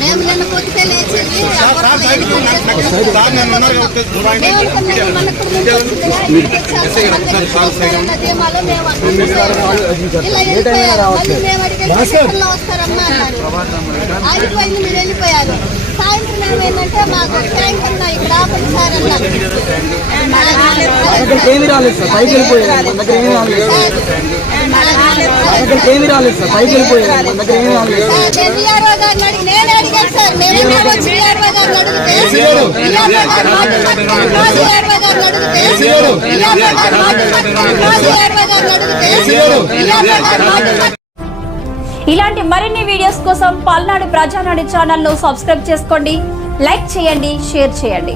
మేము నిన్న పొద్దుకే లేచి వస్తారమ్మా అన్నారు. ఆగిపోయింది, మీరు వెళ్ళిపోయారు. సాయంత్రం ఏమైందంటే మాకు ట్యాంక్ అన్నా ఇక్కడ ఆపండి సార్ ఏమి రాలేదు సార్, పైకి వెళ్ళిపోయారు. ఏమి రాలేదు సార్, పైకి వెళ్ళిపోయారు. నేను అడిగాను సార్, ఇలాంటి మరిన్ని వీడియోస్ కోసం పల్నాడు ప్రజానాడు ఛానల్ ను సబ్స్క్రైబ్ చేసుకోండి, లైక్ చేయండి, షేర్ చేయండి.